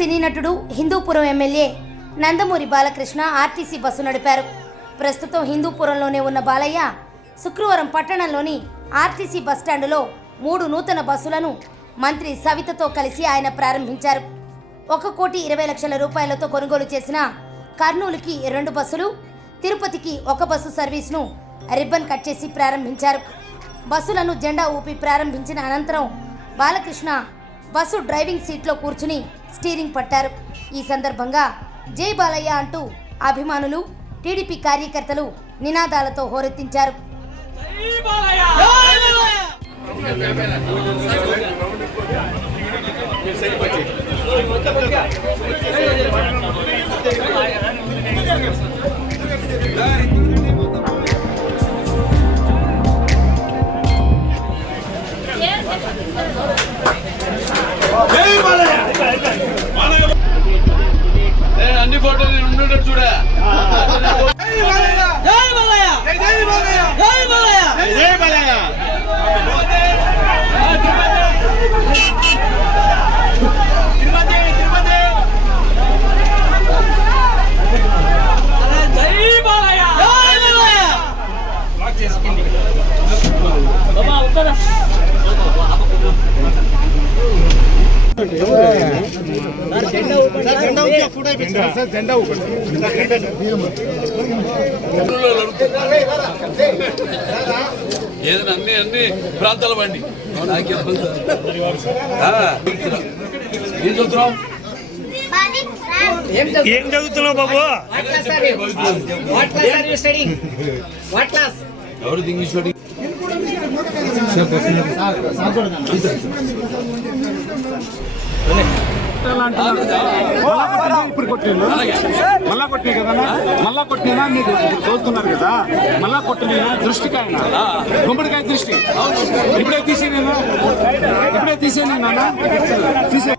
సినీ నటుడు Hindupuram MLA Nandamuri Balakrishna RTC bus నడిపారు. ప్రస్తుతం హిందూపురంలోనే ఉన్న బాలయ్య శుక్రవారం పట్టణంలోని ఆర్టీసీ బస్టాండులో 3 నూతన బస్సులను మంత్రి సవితతో కలిసి ఆయన ప్రారంభించారు. 1,20,00,000 రూపాయలతో కొనుగోలు చేసిన కర్నూలుకి 2 బస్సులు, తిరుపతికి 1 బస్సు సర్వీస్ను రిబ్బన్ కట్ చేసి ప్రారంభించారు. బస్సులను జెండా ఊపి ప్రారంభించిన అనంతరం బాలకృష్ణ బస్సు డ్రైవింగ్ సీట్లో కూర్చుని స్టీరింగ్ పట్టారు. ఈ సందర్భంగా జై బాలయ్య అంటూ అభిమానులు, టీడీపీ కార్యకర్తలు నినాదాలతో హోరెత్తించారు. అన్ని ఫోటోలు ఉండేటట్టు చూడ. ఏదైనా అన్ని ప్రాంతాల బండి ఏం చదువుతున్నావు బాబు? ఎవరు ఇంగ్లీష్ మళ్ళా కొట్టినా కదా, మళ్ళా కొట్టినా మీకు తోలుతున్నారు కదా, మళ్ళా కొట్టిన దృష్టికి ఆయన గుమ్మడికాయ దృష్టి ఇప్పుడే తీసేనా తీసే